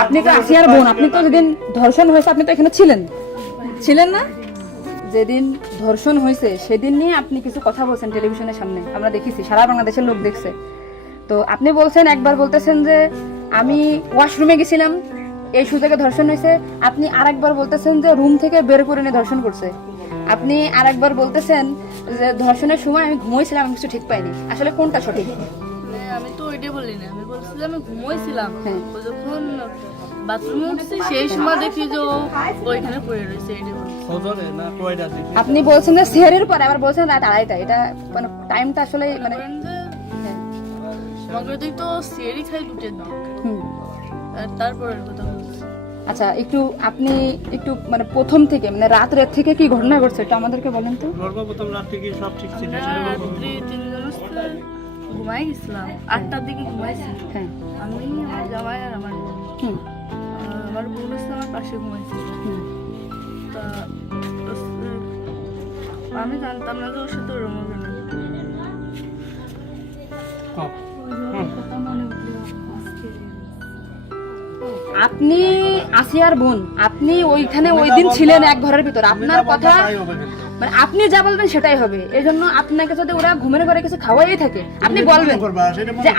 আপনি তো আসিয়ার বোন, আপনি তো যেদিন ধর্ষণ হয়েছে আপনি তো এখানে ছিলেন না? যেদিন ধর্ষণ হয়েছে সেদিন নিয়ে আপনি কিছু কথা বলছেন টেলিভিশনের সামনে, আমরা দেখেছি, সারা বাংলাদেশের লোক দেখছে। তো আপনি বলছেন, একবার বলতেছেন যে আমি ওয়াশরুমে গেছিলাম এই সুযোগে ধর্ষণ হয়েছে, আপনি আরেকবার বলতেছেন যে রুম থেকে বের করে নিয়ে ধর্ষণ করছে, আপনি আরেকবার বলতেছেন যে ধর্ষণের সময় আমি ঘুমোইছিলাম, আমি কিছু ঠিক পাইনি। আসলে কোনটা সঠিক? আমি তো ওইটাই বলি না, আমি বলছিলাম আমি ঘুমোইছিলাম, যখন বাথরুমে উঠছি সেই সময় দেখি যে ও ওইখানে পড়ে রয়েছে, এইটাই বলছি। আপনি বলছেন যে সেহরির পরে, আবার বলছেন রাত 2:30, এটা মানে টাইমটা আসলে মানে মগর দিক তো সেরি খাই দুটের দিক, আর তারপরের কথা বলছি। আচ্ছা, আপনি একটু মানে প্রথম থেকে মানে রাত থেকে কি ঘটনা ঘটছে এটা আমাদেরকে বলেন তো। সর্বপ্রথম রাত থেকে সব ঠিক ছিল। রাত্রি 3 জন ঘুমাই গেছিলাম, 8টার দিকে ঘুমাইছি। হ্যাঁ, আমি আমার জামাই আর আমার বোন, আমার বোন হচ্ছে আমার পাশে ঘুমাইছিল। তা আমি জানতাম না যে ওর সাথে ওরম হবে না। আপনি আসিয়ার বোন, আপনি ওইখানে ওই দিন ছিলেন এক ঘরের ভিতর, আপনার কথা মানে আপনি যা বলবেন সেটাই হবে। এই জন্য আপনাকে যদি ওরা ঘুমের ঘরে কিছু খাওয়াই থাকে আপনি বলবেন যে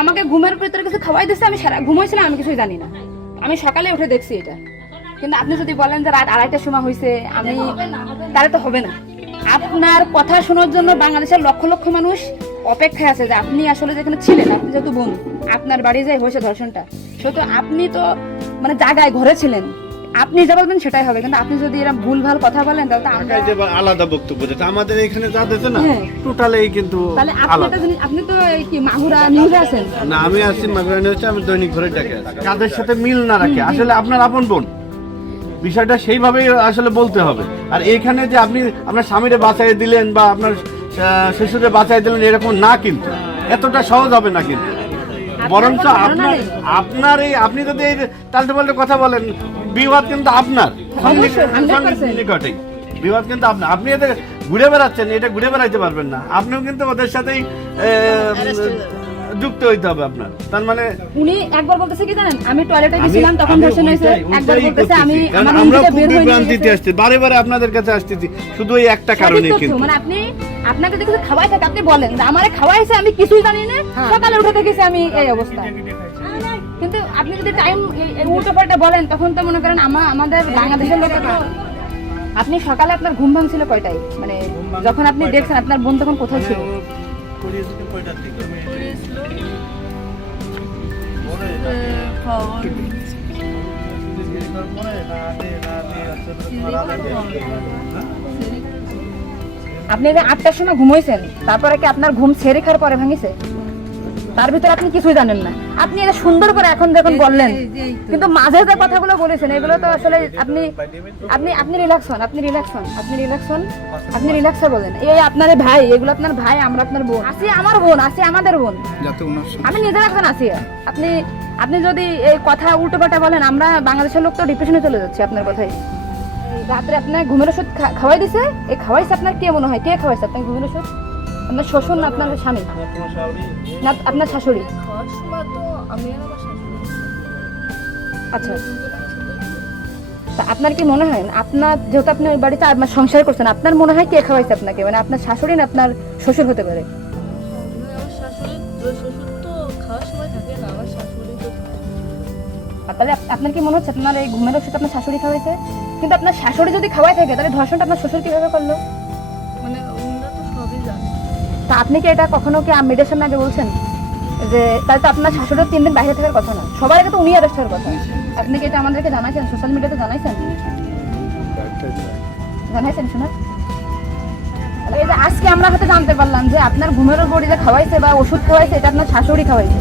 আমাকে ঘুমের ভিতরে কিছু খাওয়াই দিচ্ছে, আমি সারা ঘুমাইছিলাম, আমি কিছুই জানি না, আমি সকালে উঠে দেখছি এটা। কিন্তু আপনি যদি বলেন যে রাত 2:30টার সময় হয়েছে, আমি তাহলে তো হবে না। আপনার কথা শোনার জন্য বাংলাদেশের লক্ষ লক্ষ মানুষ অপেক্ষায় আছে যে আপনি আসলে যেখানে ছিলেন, আপনি যেহেতু বোন, আপনার বাড়ি যাই হয়েছে ধর্ষণটা, সেহেতু আপনি তো মানে জায়গায় ঘরে ছিলেন, আপনি যা বলবেন সেটাই হবে। কিন্তু আপনি যদি এরকম ভুলভাল কথা বলেন তাহলে তো আমরা আলাদা বক্তব্য দিতে, আমাদের এখানে যা দিতে না টোটালি কিন্তু তাহলে আপনি তো এই কি মাগুরা নিউজে আছেন না। আমি আছি মাগুরা নিউজে, আমি দৈনিক ঘরের ডাকে আছি। কাদের সাথে মিল না রাখে আসলে আপনার আপন বোন, বিষয়টা সেইভাবেই আসলে বলতে হবে। আর এইখানে যে আপনি আপনার স্বামীরে বাঁচাই দিলেন বা আপনার শ্বশুরে বাঁচাই দিলেন এরকম না, কিন্তু এতটা সহজ হবে না। কিন্তু বরঞ্চ আপনার এই আপনি যদি এই তাল্টে পাল্টে কথা বলেন, বিবাদ কিন্তু আপনার নিকটেই, বিবাদ কিন্তু আপনার। আপনি এদের ঘুরে বেড়াচ্ছেন, এটা ঘুরে বেড়াইতে পারবেন না, আপনিও কিন্তু ওদের সাথেই যুক্ত হইতে হবে আপনার। তার মানে উনি একবার বলতেছে কি জানেন, আমি টয়লেটে গেছিলাম তখন ধর্ষণ হয়েছে, একবার বলতেছে আমি আমার আমরা রুম থেকে বের হয়ে বিভ্রান্তিতে আসছি, বারে বারে আপনাদের কাছে আসতেছি শুধু এই একটা কারণে। কিন্তু মানে আপনাকে যদি কিছু খাওয়াই থাকে আপনি বলেন যে আমারে খাওয়াইছে, আমি কিছুই জানি না, সকালে উঠে দেখেছি আমি এই অবস্থা। কিন্তু আপনি যদি টাইম উল্টো পাল্টা বলেন তখন তো মনে করেন আমাদের বাংলাদেশের লোক তো। আপনি সকালে আপনার ঘুম ভাঙছিল কয়টায়, মানে যখন আপনি দেখছেন আপনার বোন তখন কোথায় ছিল? আপনি যে 8টার সময় ঘুমাইছেন, তারপরে কি আপনার ঘুম ছেড়ে খাওয়ার পরে ভাঙিছে? তার ভিতরে আপনি কিছুই জানেন না। আপনি এটা সুন্দর করে এখন যখন বললেন, কিন্তু মাঝে যে কথাগুলো বলেছেন এগুলো তো আসলে আপনি রিল্যাক্স হন, আপনি রিল্যাক্সে বলেন। এই আপনার ভাই, এগুলো আপনার ভাই, আমরা আপনার বোন, আসি আমার বোন, আসি আমাদের বোন, আমি নিজের একজন আছি। আপনি যদি এই কথা উল্টো পাল্টা বলেন, আমরা বাংলাদেশের লোক তো ডিপ্রেশনে চলে যাচ্ছে আপনার কথাই। রাত্রে আপনার ঘুমের ওষুধ খাওয়াই দিছে, এই খাওয়াইছে আপনার কে মনে হয়, কে খাওয়াইছে আপনার ঘুমের ওষুধ? আপনার শ্বশুর না আপনার স্বামী না আপনার শাশুড়ি? আচ্ছা, তা আপনার কি মনে হয়, আপনার যেহেতু আপনি ওই বাড়িতে আপনার সংসার করছেন, আপনার মনে হয় কে খাওয়াইছে আপনাকে, মানে আপনার শাশুড়ি না আপনার শ্বশুর হতে পারে? তাহলে আপনার কি মনে হচ্ছে আপনার এই ঘুমের ওষুধ আপনার শাশুড়ি খাওয়াইছে? কিন্তু আপনার শাশুড়ি যদি খাওয়াই থাকে তাহলে ধর্ষণটা আপনার শ্বশুর কিভাবে করলো? মানে ওনারা তো সবই জানে। তা আপনি কি এটা কখনো কি মেয়েদের সামনে আগে বলছেন যে তাহলে তো আপনার শাশুড়ির 3 দিন বাইরে থাকার কথা না, সবার আগে তো উনি অ্যারেস্ট হওয়ার কথা? আপনি কি এটা আমাদেরকে জানাইছেন, সোশ্যাল মিডিয়াতে জানাইছেন শোনা? এই যে আজকে আমরা হয়তো জানতে পারলাম যে আপনার ঘুমের বড়ি যে খাওয়াইছে বা ওষুধ খাওয়াইছে এটা আপনার শাশুড়ি খাওয়াইছে,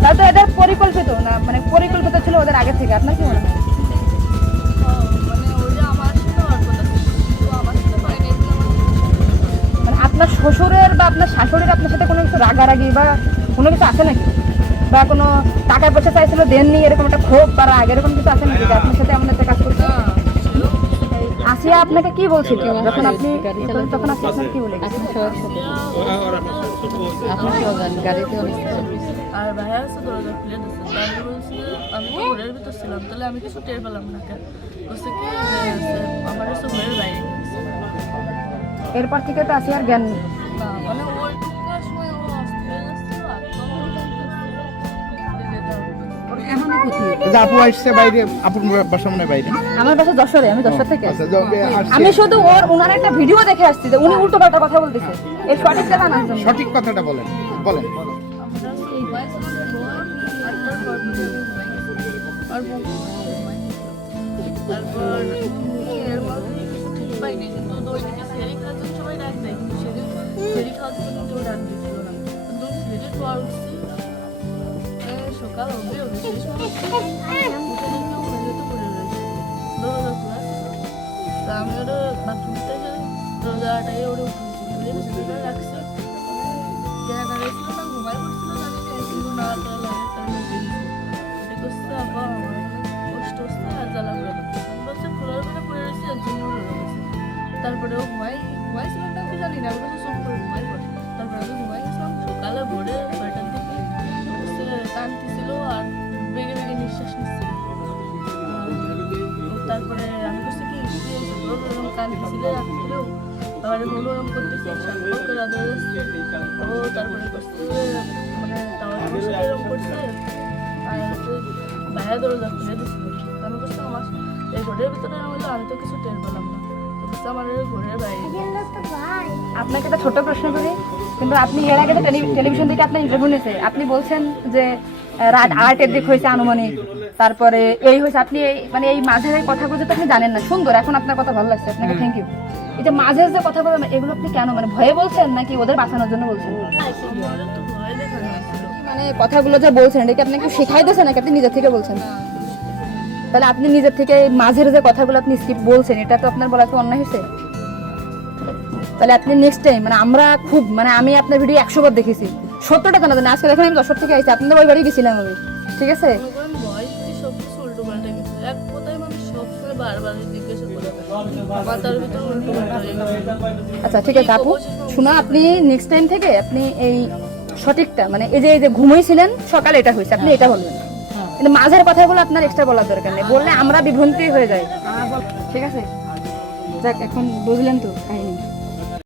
তাহলে তো এটা পরিকল্পিত না, মানে পরিকল্পিত ছিল ওদের আগে থেকে। আপনার কি মনে হয়? মানে আপনার শ্বশুরের বা আপনার শাশুড়ির আপনার সাথে কোনো কিছু রাগারাগি বা কোনো কিছু আছে নাকি, বা কোনো টাকা পয়সা চাইছিল দেননি, এরকম একটা ক্ষোভ বা রাগ এরকম কিছু আছে নাকি যে আপনার সাথে আমাদের কাজ করছে? আসিয়া আপনাকে কি বলছিল যখন আপনি তখন আপনি কি বলে গেছেন? আর ভাইয়া আছে দরজা খুলে দিচ্ছে। আমি বলছি আমি তো ঘরের ভিতর ছিলাম, তাহলে আমি কিছু টের পেলাম না কেন? বলছে কি যে আমার হচ্ছে ঘরের বাইরে গেছে। এরপর থেকে তো আসি আর জ্ঞান নেই। না মানে ওই টুকটার সময় ও অস্থির হয়ে যাচ্ছিল আর তখন যেতে হবে। এখন কোথায়? এই যে আপু আসছে বাইরে, আপুর বাসা মনে হয় বাইরে। আমার বাসা যশোরে, আমি যশোর থেকে আচ্ছা, আসছে। আমি শুধু ওনার একটা ভিডিও দেখে আসছি যে উনি উল্টো পাল্টা কথা বলতেছে, এর সঠিক কথা না জন্য। সঠিক কথাটা বলেন বলেন। আমরা ঘুমাই ছিলাম, আটটার পর থেকে আমি ঘুমাই গেছি। আর তারপর এর মধ্যে কিছু ঠিক পাইনি, কিন্তু ওইদিকে সেরি খাওয়ার জন্য সবাই ডাক দেয়, কিন্তু সেরি খাওয়ার জন্য কেউ ডাক দিচ্ছিল না। কিন্তু সেরি খাওয়া উঠছি সকাল অব্দি অব্দি শেষ করছি, উঠে দেখলাম মেঝেতে পড়ে রয়েছে, দরজা খোলা ছিল। তা আমি ওটা বাথরুম থেকে দরজাটাই ওটা উঠেছি, রাখছি জ্ঞান হারাইছিল না ঘুমাই পড়ছিল জানি না, কিন্তু না তার লাগে তার মধ্যে এটা করছে আবার আমার কষ্ট হচ্ছে আর জ্বালা করে দিচ্ছে। আমি বলছি খোলার করে পড়ে রয়েছে, একজন উড়ে গেছে। তারপরে ও ঘুমাইছিলাম না কি জানি না, আমি বলছি চুপ করে ঘুমাই পড়ে। তারপরে আমি ঘুমাই গেছিলাম, সকালে ভোরে 6টার দিকে হচ্ছে কাঁদতেছিল আর বেগে বেগে নিঃশ্বাস নিচ্ছিল। তারপরে আমি বলছি কি কাঁদতেছিল রাত্রেও, আবার হলো এরকম করতেছি সাক্ষর রাধা যাচ্ছে। ও তারপরে করছে মানে তাওয়ার বসে এরকম করছে আর হচ্ছে বাইরে দরজা খুলে দিচ্ছিল। আমি বলছি আমার এই ঘরের ভিতরে এরকম হলো, আমি তো কিছু টের পেলাম না। তো বলছে আমার এই ঘরের বাইরে। আপনাকে একটা ছোট প্রশ্ন করি, কিন্তু আপনি এর আগে তো টেলিভিশন থেকে আপনার ইন্টারভিউ নিয়েছে, আপনি বলছেন যে রাত 8-এর দিক হয়েছে আনুমানিক, তারপরে এই হয়েছে, আপনি এই মানে এই মাঝের এই কথাগুলো তো আপনি জানেন না। সুন্দর, এখন আপনার কথা ভালো লাগছে, আপনাকে থ্যাংক ইউ। এই যে মাঝের যে কথাগুলো এগুলো আপনি কেন মানে ভয়ে বলছেন নাকি ওদের বাঁচানোর জন্য বলছেন? আমার তো ভয় দেখানো হয়েছিল। মানে কথাগুলো যে বলছেন এটা কি আপনি একটু শেখাই দিয়েছেন নাকি আপনি নিজের থেকে বলছেন? তাহলে আপনি নিজের থেকে মাঝের যে কথাগুলো আপনি স্কিপ বলছেন, এটা তো আপনার বলা তো অন্যায় হয়েছে। তাহলে আপনি নেক্সট টাইম মানে আমরা খুব মানে আমি আপনার ভিডিও 100 বার দেখেছি, সত্যটা জানা জানি। আজকে দেখেন আমি যশোর থেকে আসছি, আপনাদের ওই বাড়ি গেছিলাম আমি, ঠিক আছে? ভয় সব কিছু উল্টো পাল্টে গেছে। এক কথায় মানুষ সবসময় বারবার জিজ্ঞাসা করে মাথার ভিতর উল্টো পাল্টা হয়ে গেছে। আচ্ছা ঠিক আছে আপু, শোনা আপনি নেক্সট টাইম থেকে আপনি এই সঠিকটা মানে এই যে ঘুমাইছিলেন সকালে এটা হয়েছে আপনি এটা বলবেন, কিন্তু মাঝের কথাগুলো আপনার এক্সট্রা বলার দরকার নেই, বললে আমরা বিভ্রান্তি হয়ে যাই। ঠিক আছে, যাক এখন বুঝলেন তো কাহিনী।